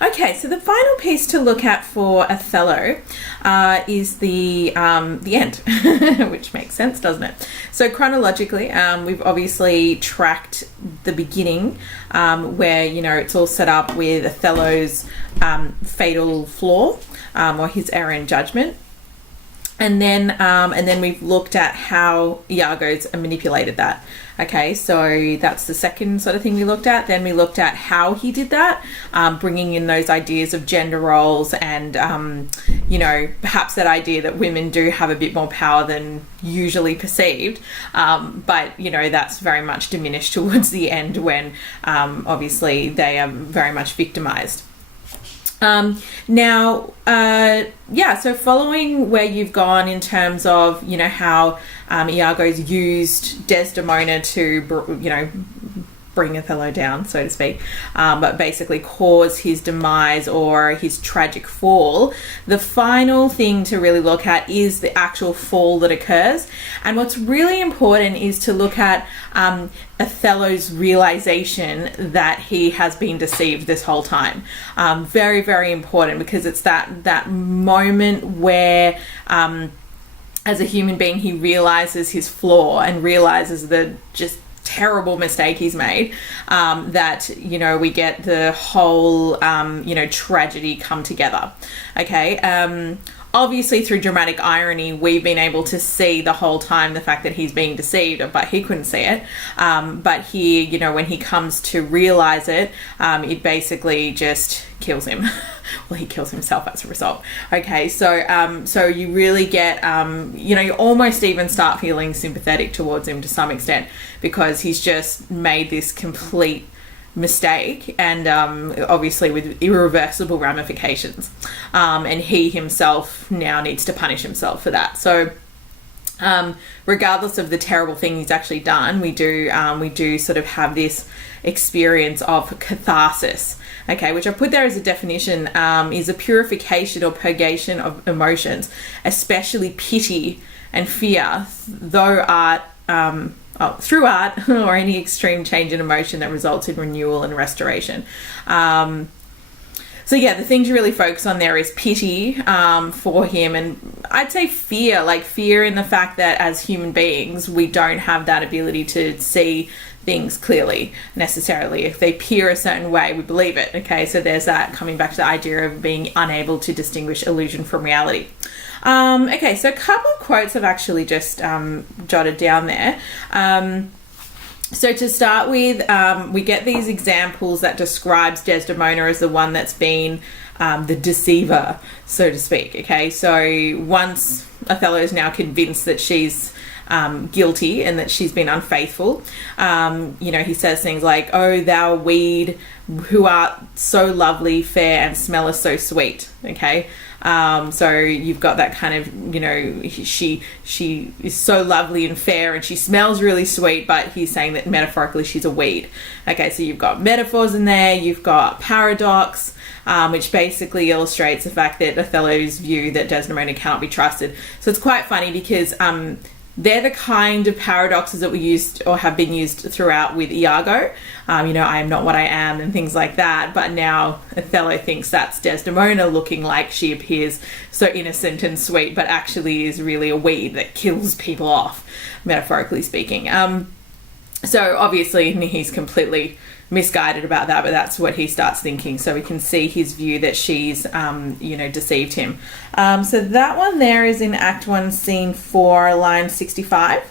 Okay, so the final piece to look at for Othello is the end, which makes sense, doesn't it? So chronologically, we've obviously tracked the beginning, where it's all set up with Othello's fatal flaw, or his error in judgment. And then we've looked at how Iago's manipulated that. Okay, so that's the second sort of thing we looked at. Then we looked at how he did that, bringing in those ideas of gender roles and, perhaps that idea that women do have a bit more power than usually perceived. But that's very much diminished towards the end when, obviously, they are very much victimized. So following where you've gone in terms of, how Iago's used Desdemona to, bring Othello down, so to speak, but basically cause his demise or his tragic fall, the final thing to really look at is the actual fall that occurs. And what's really important is to look at Othello's realization that he has been deceived this whole time. Very, very important, because it's that moment where as a human being he realizes his flaw and realizes the just terrible mistake he's made, that we get the whole tragedy come together. Okay, obviously through dramatic irony we've been able to see the whole time the fact that he's being deceived, but he couldn't see it. But here, when he comes to realize it, it basically just kills him. Well, he kills himself as a result. Okay, so you really get, you almost even start feeling sympathetic towards him to some extent, because he's just made this complete mistake, and obviously with irreversible ramifications, and he himself now needs to punish himself for that. So regardless of the terrible thing he's actually done, we do sort of have this experience of catharsis. Okay, which I put there as a definition, is a purification or purgation of emotions, especially pity and fear, through art or any extreme change in emotion that results in renewal and restoration. So yeah, the thing to really focus on there is pity for him, and I'd say fear in the fact that as human beings we don't have that ability to see things clearly necessarily. If they appear a certain way, we believe it. Okay, so there's that, coming back to the idea of being unable to distinguish illusion from reality. Okay, so a couple of quotes I've actually just jotted down there. So to start with, we get these examples that describes Desdemona as the one that's been the deceiver, so to speak. Okay, so once Othello is now convinced that she's guilty and that she's been unfaithful, he says things like, "Oh, thou weed, who art so lovely, fair, and smellest so sweet." Okay, so you've got that kind of, she is so lovely and fair and she smells really sweet, but he's saying that metaphorically she's a weed. Okay, so you've got metaphors in there, you've got paradox, which basically illustrates the fact that Othello's view that Desdemona cannot be trusted. So it's quite funny because they're the kind of paradoxes that we used or have been used throughout with Iago. I am not what I am and things like that. But now Othello thinks that's Desdemona looking like she appears so innocent and sweet, but actually is really a weed that kills people off, metaphorically speaking. So obviously he's completely misguided about that, but that's what he starts thinking. So we can see his view that she's, deceived him. So that one there is in Act 1, Scene 4, line 65,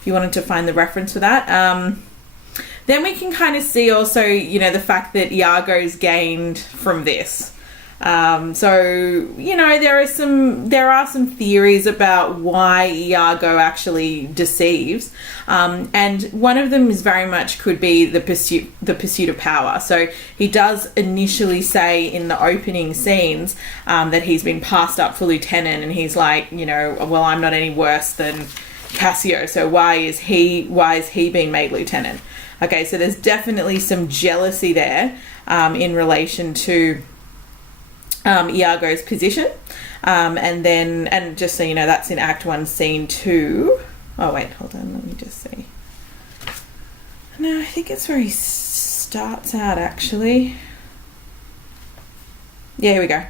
if you wanted to find the reference for that. Then we can kind of see also, the fact that Iago's gained from this. There are some theories about why Iago actually deceives, and one of them is very much could be the pursuit of power. So he does initially say in the opening scenes that he's been passed up for lieutenant, and he's like, well, I'm not any worse than Cassio, so why is he being made lieutenant? Okay, so there's definitely some jealousy there in relation to Iago's position, and just so you know, that's in Act 1, Scene 2. Oh wait, hold on, let me just see. No, I think it's where he starts out actually. Yeah, here we go.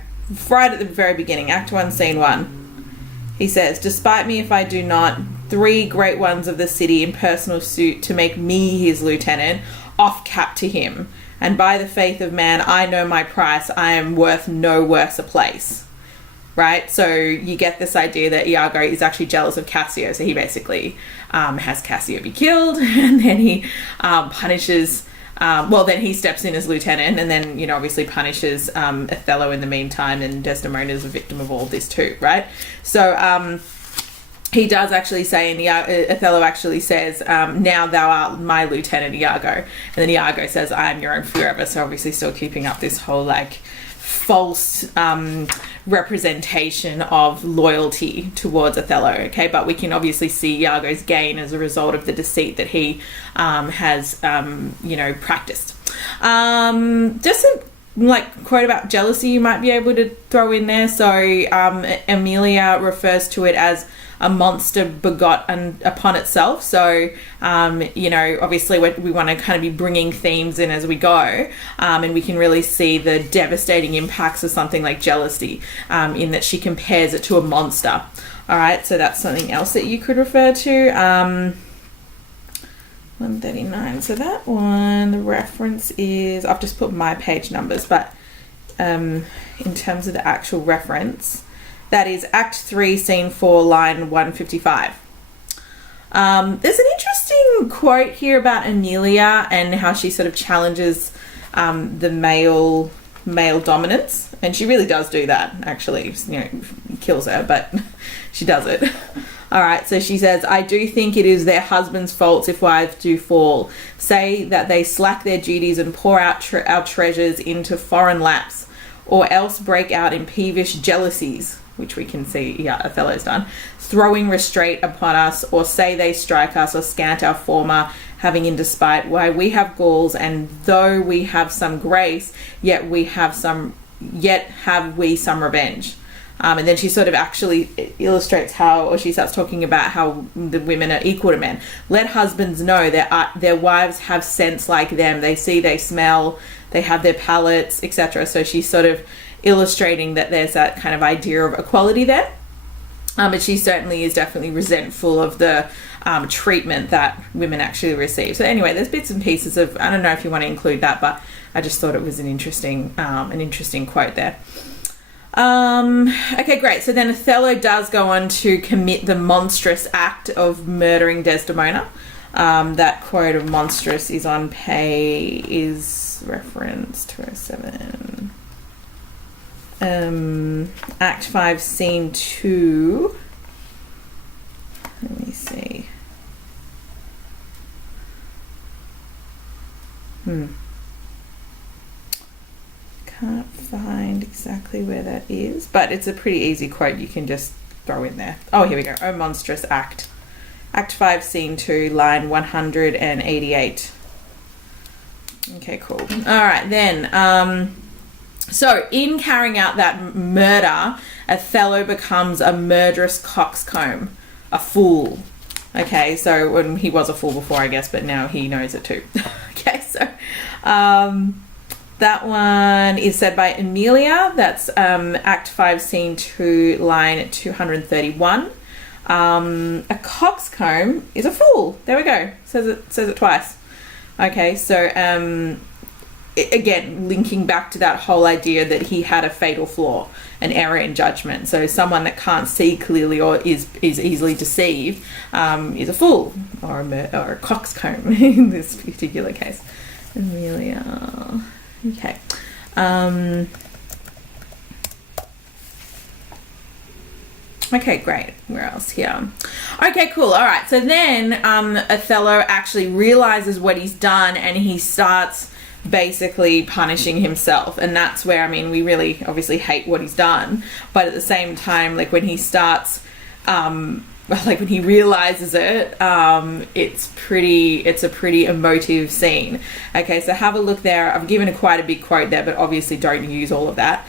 Right at the very beginning, Act 1, Scene 1. He says, "Despite me if I do not, 3 great ones of the city in personal suit to make me his lieutenant, off cap to him. And by the faith of man, I know my price. I am worth no worse a place." Right? So you get this idea that Iago is actually jealous of Cassio. So he basically has Cassio be killed, and then he punishes... then he steps in as lieutenant, and then, you know, obviously punishes Othello in the meantime, and Desdemona is a victim of all of this too, right? So he does actually say, and Othello actually says, "Now thou art my lieutenant, Iago." And then Iago says, "I am your own forever." So obviously still keeping up this whole, like, false representation of loyalty towards Othello, okay? But we can obviously see Iago's gain as a result of the deceit that he has, practiced. Just a quote about jealousy you might be able to throw in there. So Emilia refers to it as a monster begot upon itself. So, obviously we want to kind of be bringing themes in as we go, and we can really see the devastating impacts of something like jealousy, in that she compares it to a monster. All right, so that's something else that you could refer to. 139. So that one, the reference is, I've just put my page numbers, but in terms of the actual reference, that is Act 3, Scene 4, line 155. There's an interesting quote here about Emilia and how she sort of challenges the male dominance, and she really does do that, actually. Kills her, but she does it. All right, so she says, "I do think it is their husbands' faults if wives do fall. Say that they slack their duties and pour out our treasures into foreign laps, or else break out in peevish jealousies," which we can see, Othello's done, "throwing restraint upon us, or say they strike us, or scant our former, having in despite. Why, we have galls, and though we have some grace, yet have we some revenge." And then she sort of actually illustrates she starts talking about how the women are equal to men. "Let husbands know that their wives have sense like them. They see, they smell, they have their palates, etc." So she's sort of illustrating that there's that kind of idea of equality there. But she certainly is definitely resentful of the treatment that women actually receive. So anyway, there's bits and pieces of, I don't know if you want to include that, but I just thought it was an interesting quote there. Okay, great. So then Othello does go on to commit the monstrous act of murdering Desdemona. That quote of monstrous is on reference 207. Act 5, Scene 2. Let me see. Can't find exactly where that is, but it's a pretty easy quote you can just throw in there. Oh, here we go. "Oh, monstrous act." Act 5, Scene 2, line 188. Okay, cool. All right, then. So in carrying out that murder, Othello becomes a murderous coxcomb, a fool. Okay, so when he was a fool before, I guess, but now he knows it too. Okay, so that one is said by Emilia. That's Act 5, Scene 2, line 231. A coxcomb is a fool. There we go. Says it twice. Okay, so again, linking back to that whole idea that he had a fatal flaw, an error in judgment. So someone that can't see clearly or is easily deceived is a fool or a coxcomb in this particular case. Emilia. Okay. Okay, great. Where else here? Okay, cool. All right. So then Othello actually realizes what he's done, and he starts basically punishing himself. And that's where, I mean, we really obviously hate what he's done, but at the same time, like when he starts when he realizes it, it's a pretty emotive scene. Okay, so have a look there. I've given quite a big quote there, but obviously don't use all of that.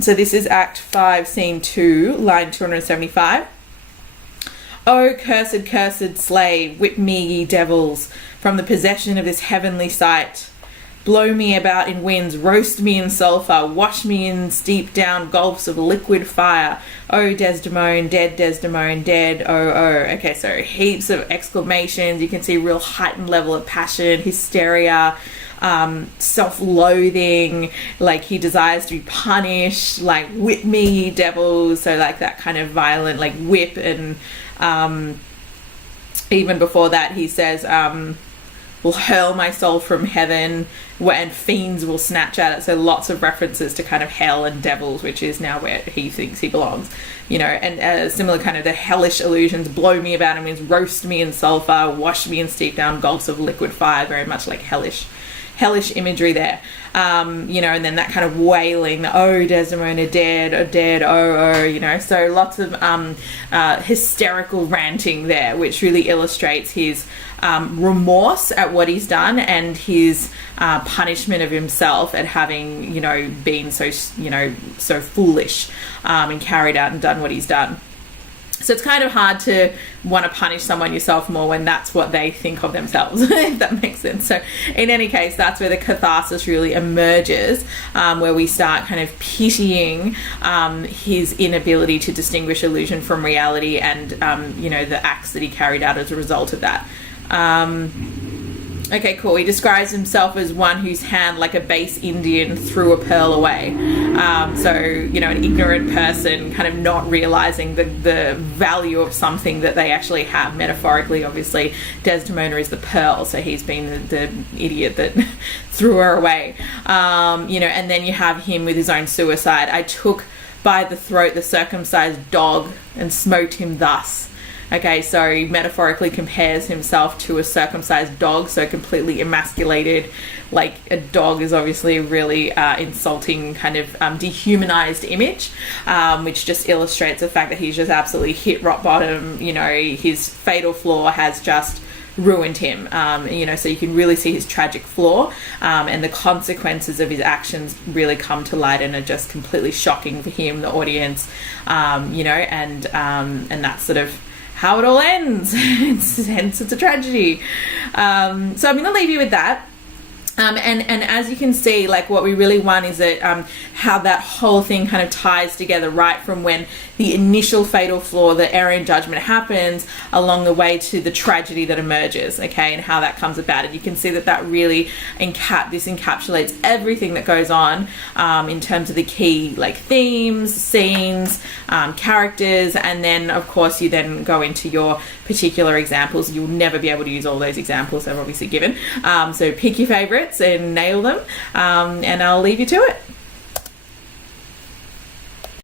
So this is Act 5, Scene 2, line 275. "O cursed slave, whip me, ye devils, from the possession of this heavenly sight. blow me about in winds, roast me in sulphur, wash me in steep down gulfs of liquid fire. Oh, Desdemona, dead Desdemona, dead, oh, oh. Okay, so heaps of exclamations. You can see real heightened level of passion, hysteria, self-loathing, like he desires to be punished, like whip me, ye devils. So like that kind of violent, like whip. And even before that, he says, will hurl my soul from heaven, and fiends will snatch at it. So lots of references to kind of hell and devils, which is now where he thinks he belongs, you know. And similar kind of the hellish allusions. Blow me about him means roast me in sulphur, wash me in steep down gulfs of liquid fire. Very much like hellish imagery there, you know. And then that kind of wailing, oh, Desdemona, dead, dead, oh, oh, you know. So lots of hysterical ranting there, which really illustrates his remorse at what he's done and his punishment of himself at having, you know, been so, you know, so foolish and carried out and done what he's done. So it's kind of hard to want to punish someone yourself more when that's what they think of themselves, if that makes sense. So in any case, that's where the catharsis really emerges, where we start kind of pitying his inability to distinguish illusion from reality and, you know, the acts that he carried out as a result of that. Okay, cool. He describes himself as one whose hand, like a base Indian, threw a pearl away. So, you know, an ignorant person kind of not realizing the value of something that they actually have. Metaphorically, obviously, Desdemona is the pearl, so he's been the idiot that threw her away. You know, and then you have him with his own suicide. I took by the throat the circumcised dog and smote him thus. Okay, so he metaphorically compares himself to a circumcised dog, so completely emasculated. Like a dog is obviously a really insulting kind of dehumanized image, which just illustrates the fact that he's just absolutely hit rock bottom. You know, his fatal flaw has just ruined him, you know, so you can really see his tragic flaw, and the consequences of his actions really come to light and are just completely shocking for him, the audience, you know, and that's sort of how it all ends. Hence it's a tragedy. So I'm going to leave you with that. And as you can see, like what we really want is that how that whole thing kind of ties together right from when the initial fatal flaw, the error in judgment happens, along the way to the tragedy that emerges, okay, and how that comes about. And you can see that that really encapsulates everything that goes on in terms of the key like themes, scenes, characters, and then of course you then go into your particular examples. You'll never be able to use all those examples they're obviously given, so pick your favorites and nail them, and I'll leave you to it.